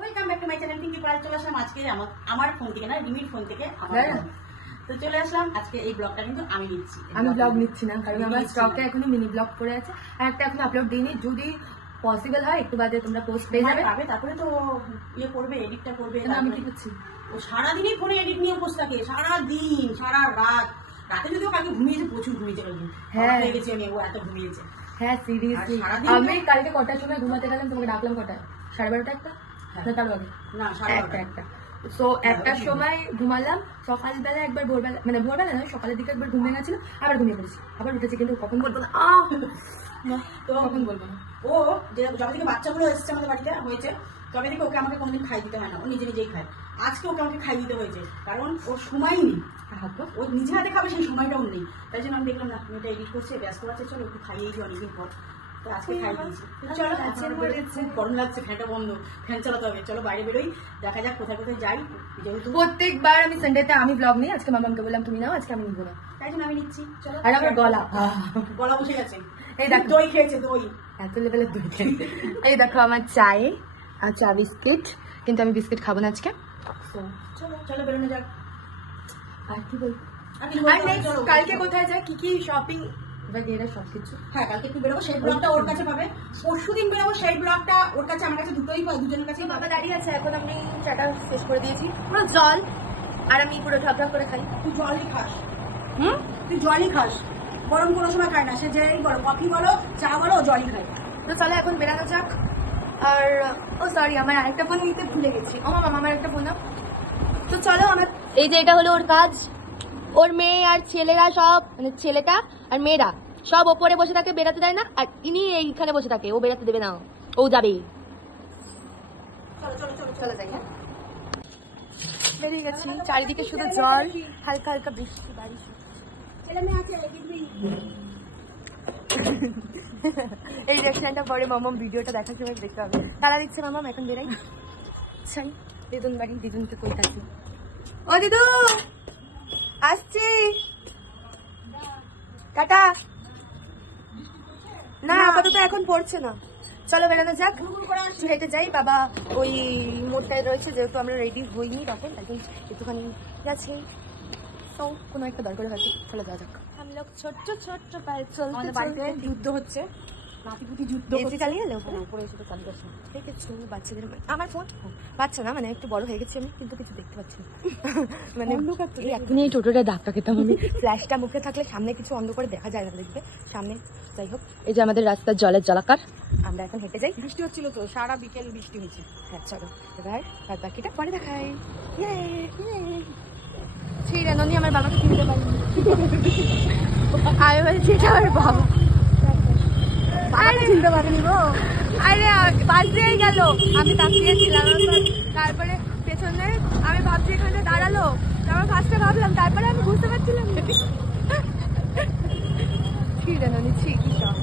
Welcome back to my channel. Pinky পাড়ায় চলে আসলাম আজকে আমার ফোন থেকে না, রিমির ফোন থেকে। তো চলে আসলাম আজকে এই ব্লগটা কিন্তু আমি নিচ্ছি। আমি ব্লগ নিচ্ছি না, কারণ আমার স্টকে এখনো মিনি ব্লগ পড়ে আছে আর একটা এখন আপলোড দিইনি। যদি পসিবল হয় একটু বাদে তোমরা পোস্ট পেয়ে যাবে। তারপরে তো ইয়ে করবে, এডিটটা করবে। আমি কি করছি, ও সারাদিনই ফোনে এডিট নিয়ে বসে থাকে, সারাদিন সারা রাত। রাতে যদিও কালকে ঘুমিয়েছে, প্রচুর ঘুমিয়েছে কালকে। হ্যাঁ হয়ে গেছি আমি, ও এত ঘুমিয়েছে। হ্যাঁ সিরিয়াসলি আমি কালকে কটার সময় ঘুমাতে গেলাম তোমাকে ডাকলাম কটায়? 12:30 একটা না তার আগে? না একটা তো একটার সময় ঘুমালাম। সকালবেলা একবার ভোরবেলা, মানে ভোরবেলা নয় সকালের দিকে একবার ঘুমিয়ে গেছিল, আবার ঘুমিয়ে পড়েছি, আবার উঠেছি। কিন্তু কখন বলবো না, তো কখন বলবো না। ও যবে থেকে বাচ্চাগুলো এসেছে আমাদের বাড়িতে হয়েছে, তবে থেকে ওকে আমাকে কোনোদিন খাই দিতে হয় না, ও নিজে নিজেই খায়। আজকে ওকে আমাকে খাই দিতে হয়েছে, কারণ ওর সময় নেই। ও নিজে হাতে খাবে, সেই সময়টাও নেই। তাই জন্য আমি দেখলাম না মেয়েটা এডিট করছে, ব্যস্ত আছে, চলো একটু খাইয়েই দিই অনেকদিন পর। তো আজকে খাই দিয়েছি। চলো, খুব গরম লাগছে, ফ্যানটা বন্ধ, ফ্যান চালাতে হবে। চলো বাইরে বেরোই, দেখা যাক কোথায় কোথায় যাই। যেহেতু প্রত্যেকবার আমি সানডেতে আমি ব্লগ নিই, আজকে মামাকে বললাম তুমি নাও, আজকে আমি নিবো না, তাই জন্য আমি নিচ্ছি। চলো। আর আমার গলা বসে গেছে। এই দেখো দই খেয়েছে, দই এত লেভেলের দই খেয়েছে। এই দেখো আমার চায়ে আর চা বিস্কিট, কিন্তু আমি বিস্কিট খাবো না আজকে। চলো চলো বেরোনো যাক। আর কি বলবো, কালকে কোথায় যায়, কি কি শপিং সবকিছু। হ্যাঁ কালকে একটু বেরোবো, সেই ব্লগটা ওর কাছে পাবে। পরশুদিন বেরোবো, সেই ব্লগটা ওর কাছে আমার কাছে দুটোই পাই, দুজনের কাছে। বাবা দাঁড়িয়ে আছে, এখন আমি চাটা শেষ করে দিয়েছি, পুরো জল আর আমি পুরো ঢাপ ঢাপ করে খাই। তুই জলই খাস, তুই জলই খাস, গরম কোনো সময় খায় না। সে যেই বলো, কফি বলো, চা বলো, জলই খায়। তো চলো এখন বেরানো যাক। আর ও সরি, আমার আরেকটা ফোন নিতে ভুলে গেছি। ও মামা, আমার একটা ফোন নাও। তো চলো আমরা, এই যে এটা হলো ওর কাজ। ওর মেয়ে আর ছেলেরা সব, মানে ছেলেটা আর মেয়েরা সব ওপরে বসে থাকে, বেরাতে দেয় না। আর ইনি এইখানে বসে থাকে, ও বেরাতে দেবে না, ও যাবে। চলো চলো চলো চলো যাই। হ্যাঁ বেরিয়ে গেছি, চারিদিকে শুধু জল, হালকা হালকা বৃষ্টি, বারিশ। এই রেস্টুরেন্টটা পরে মামাম ভিডিওটা দেখার সময় দেখতে হবে। তারা দিচ্ছে মামাম, এখন বেরাই। চাই দিদুন বাড়ি, দিদুনকে কই থাকি। ও দিদু আসছি, টাটা। না আপাতত এখন পড়ছে না, চলো বেরানো যাক, হেঁটে যাই। বাবা ওই মোড়টায় রয়েছে, যেহেতু আমরা রেডি হইনি তখন, এখন একটুখানি যাচ্ছি। তো কোনো একটা দরকার হয়তো, চলে যাওয়া যাক। আমি লোক ছোট্ট ছোট্ট পায়ে চলতে বাড়িতে যুদ্ধ হচ্ছে, নাতিপুতি যুদ্ধ এসে চালিয়ে এলো উপরে এসে তো চালিয়ে আসছে। ঠিক আছে বাচ্চাদের, আমার ফোন বাচ্চা না, মানে একটু বড় হয়ে গেছি আমি, কিন্তু কিছু দেখতে পাচ্ছি না। মানে এখনই এই টোটোটা ধাক্কা খেতাম আমি, ফ্ল্যাশটা মুখে থাকলে সামনে কিছু অন্ধ করে দেখা যায় না, দেখবে সামনে। যাই হোক, এই যে আমাদের রাস্তার জলের জলাকার, আমরা এখন হেঁটে যাই। বৃষ্টি হচ্ছিল তো, সারা বিকেল বৃষ্টি হয়েছে। হ্যাঁ চলো এবার রাত বাকিটা পরে দেখাই। সেই রাননি আমার বাবাকে কিনতে পারি, আমি বলছি এটা আমার বাবা চিনতে পারিনি গো। আরে পাশ দিয়ে গেল, আমি তাকিয়েছিলাম, তারপরে পেছনে আমি ভাবছি এখানে দাঁড়ালো, আমার ফার্স্টে ভাবলাম, তারপরে আমি বুঝতে পারছিলাম। ঠিক রাননি ছি কি সব।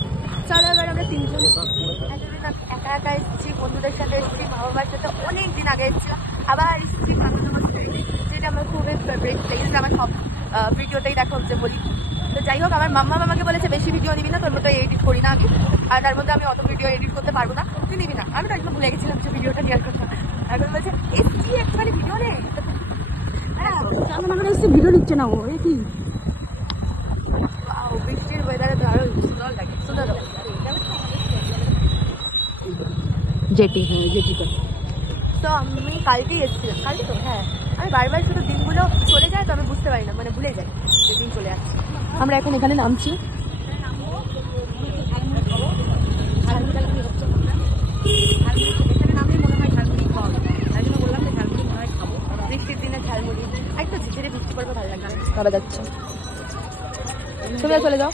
চলো এবার আমরা তিনজন একা একা এসেছি, বন্ধুদের সাথে এসেছি, মা বাবার সাথে অনেকদিন আগে এসেছিলাম, আবার এসেছি ভালোবাসার সাথে, যেটা আমার খুবই ফেভারিট প্লেস। আমার সব ভিডিওতেই দেখা হচ্ছে বলি। তো যাই হোক, আমার মাম্মা আমাকে বলেছে বেশি ভিডিও নিবি না, তোর মতো এডিট করি না আমি, আর তার মধ্যে আমি অত ভিডিও এডিট করতে পারবো না, তুই নিবি না। আমি তো একদম ভুলে গেছিলাম যে ভিডিওটা নেওয়ার কথা। এখন বলছে এসছি একটুখানি ভিডিও নেই। হ্যাঁ ভিডিও নিচ্ছে না ও, এ কি বৃষ্টির ওয়েদারে তো আরো সুন্দর লাগে, সুন্দর লাগে। জেটি, হ্যাঁ জেটি করে। তো আমি কালকেই এসেছিলাম, কালকে তো হ্যাঁ, আমি বারবার শুধু দিনগুলো চলে যায় তো আমি বুঝতে পারি না, মানে ভুলে যাই যে দিন চলে আসে। আমরা এখন এখানে নামছি, বৃষ্টির দিনে ঝালমুড়ি, একটু ঝিঝিরে বৃষ্টি পড়বে, ভালো লাগবে। বাবা যাচ্ছে, তুমিও চলে যাও।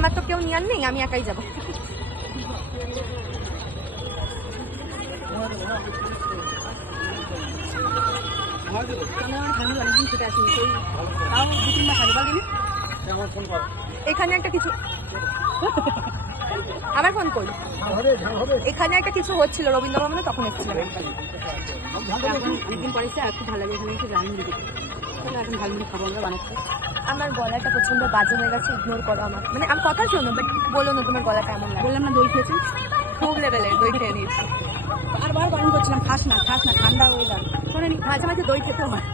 আমার তো কেউ নিয়ে নেই, আমি একাই যাবো। এখানে একটা কিছু, আমার ফোন করি, এখানে একটা কিছু হচ্ছিল রবীন্দ্র ভবনে, তখন এসেছিলাম অনেকদিন পরে। একটু ভালো লাগে, এখানে একটু ঝালমুড়ি, এখন ঝালমুড়ি খাবো আমরা বানাচ্ছি। আমার গলাটা প্রচন্ড বাজে হয়ে গেছে, ইগনোর করো আমার, মানে আমার কথা শোনো, বাট বলো না তোমার গলাটা এমন লাগে। বললাম না দই খেয়েছি, খুব লেভেলের দই খেয়ে নিয়েছি। বারবার বারণ করছিলাম খাস না ঠান্ডা ওয়েদার, শোনেনি, মাঝে মাঝে দই খেতে হয়।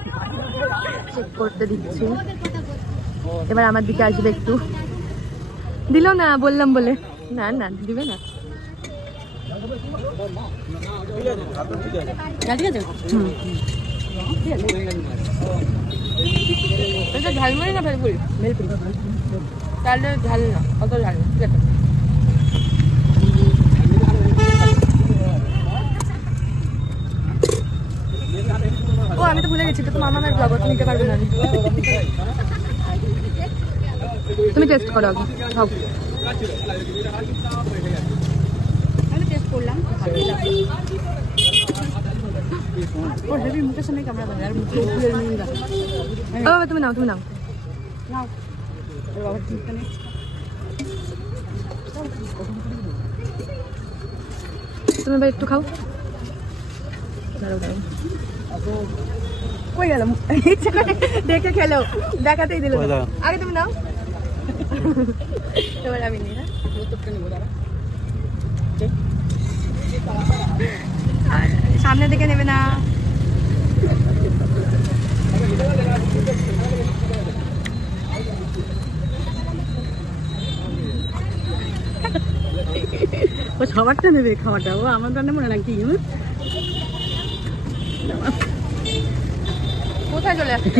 চেক করতে দিচ্ছি, এবার আমার দিকে আসবে একটু। দিল না বললাম বলে, না না দিবে না। ঠিক আছে, এটা ঝালমুড়ি না ভেলপুরি? ভেলপুরি। তাহলে ঝাল না, অত ঝাল না, ঠিক আছে। ও আমি তো ভুলে গেছি, তো মামা আমার ব্লগ নিতে পারবে না। তুমি টেস্ট করো আগে, খাও। আমি টেস্ট করলাম, ওর হেভি মুখের সামনে ক্যামেরা ধরে আর মুখে খুলে নিয়ে যাবে। ও বাবা তুমি নাও, তুমি নাও। নাও ওর বাবার চিন্তা নেই। তুমি এবার একটু খাও। দাঁড়াও দাঁড়াও, কই গেলাম দেখে খেলো, দেখাতেই দিল না। আগে তুমি নাও, এবার আমি নিই। হ্যাঁ সামনে থেকে নেবে না। ও সবারটা নেবে খাওয়াটা, ও আমার রান্না মনে রাখি। কোথায় চলে আসছে?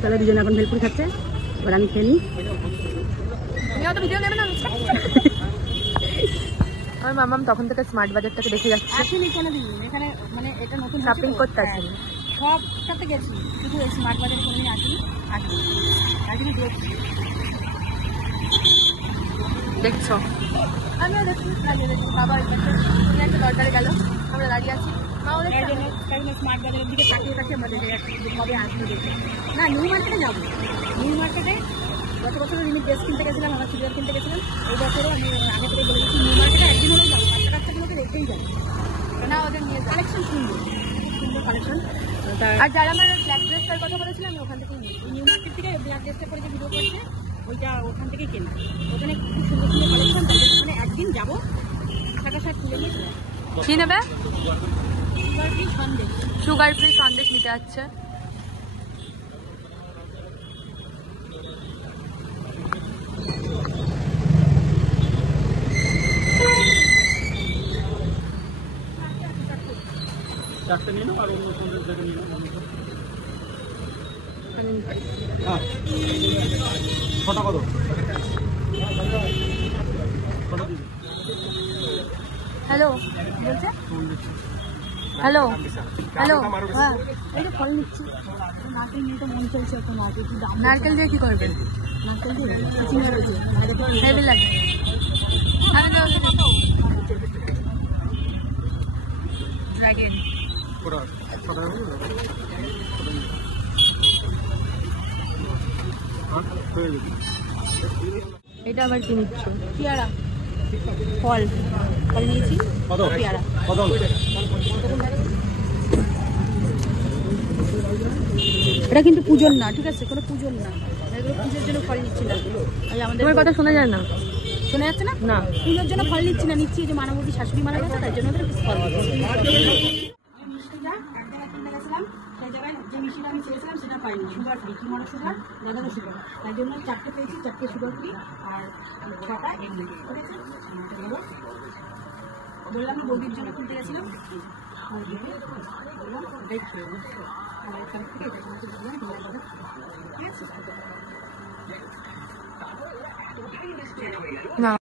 তাহলে দুজনে এখন ভেলপুরি খাচ্ছে, এবার আমি খেয়ে নিই। তুমি অত ভিডিও নেবে না। আমার মামাম তখন থেকে স্মার্ট বাজারটাকে দেখে যাচ্ছে। আসেনি কোনোদিন এখানে, মানে এটা নতুন শপিং করতে আসেন। সবটাতে গেছি, শুধু এই স্মার্ট বাজারে কোনোদিন আসেনি। আসেনি দেখছো, আমিও দেখছি, বাবা তুমি একটা দরকারে গেল, আমরা দাঁড়িয়ে আছি। মা ওদের স্মার্ট বাজারের দিকে তাকিয়ে তাকিয়ে আমরা দেখে যাচ্ছি কবে আসবে দেখে। না নিউ মার্কেটে যাবো, নিউ মার্কেটে গত বছর রিমিট ড্রেস কিনতে গেছিলাম, আমার চুড়িদার কিনতে গেছিলাম। এই বছরও আমি আগে থেকে বলে দিচ্ছি নিউ মার্কেটে একদিন হলেও যাবো, বাচ্চাগুলোকে রেখেই যাবো। না ওদের নিয়ে যাও। কালেকশন সুন্দর সুন্দর কালেকশন। আর যারা আমার ব্ল্যাক ড্রেসটার কথা বলেছিলাম আমি ওখান থেকেই নিই। নিউ মার্কেট থেকে ব্ল্যাক ড্রেসটা করে যে ভিডিও করছে ওইটা ওখান থেকেই কেনা, ওখানে খুব সুন্দর সুন্দর কালেকশন, তাই জন্য ওখানে একদিন যাবো, শাখা শাক তুলে নিয়ে চলে আসবো। কি নেবে? Sugar free Sandesh. Sugar free Sandesh নিতে যাচ্ছে। চারটে নিয়ে নাও আর অন্য সন্দেশ দেখে নিয়ে নাও। ছটা কত? হ্যালো বলছে, হ্যালো হ্যালো। হ্যাঁ এই যে ফল নিচ্ছি, নারকেল নিয়ে তো মন চলছে এখন, নারকেল কি দাম। নারকেল দিয়ে কি করবেন? নারকেল দিয়ে চিংড়া রয়েছে, হেভি লাগে। আমি তো ড্রাগন কটা? ছটা হয়ে গেল? হয়ে গেছে। এটা আবার কি নিচ্ছ? পেয়ারা ফল, ফল নিয়েছি, কত? পেয়ারা। কত? এটা কিন্তু পুজোর না, ঠিক আছে, কোনো পুজোর না, এগুলো পুজোর জন্য ফল নিচ্ছি না। এই আমাদের তোমার কথা শোনা যায় না। শোনা যাচ্ছে না? না পুজোর জন্য ফল নিচ্ছি না, নিচ্ছি এই যে মানবতী শাশুড়ি মারা গেছে তার জন্য ওদের ফল নিচ্ছি। মিষ্টিটা এক জায়গায় কিনতে গেছিলাম, সেই জায়গায় যে মিষ্টিটা আমি চেয়েছিলাম সেটা পাইনি, সুগার ফ্রি, কি মনে সুগার, দাদারও সুগার, তাই জন্য চারটে পেয়েছি, চারটে সুগার ফ্রি আর ছটা এমনি, ঠিক আছে। বললাম না বৌদির জন্য কিনতে গেছিলাম, বললাম দেখি আর এখান থেকে এটা তোমাকে বললাম তোমার কথা, ঠিক আছে। না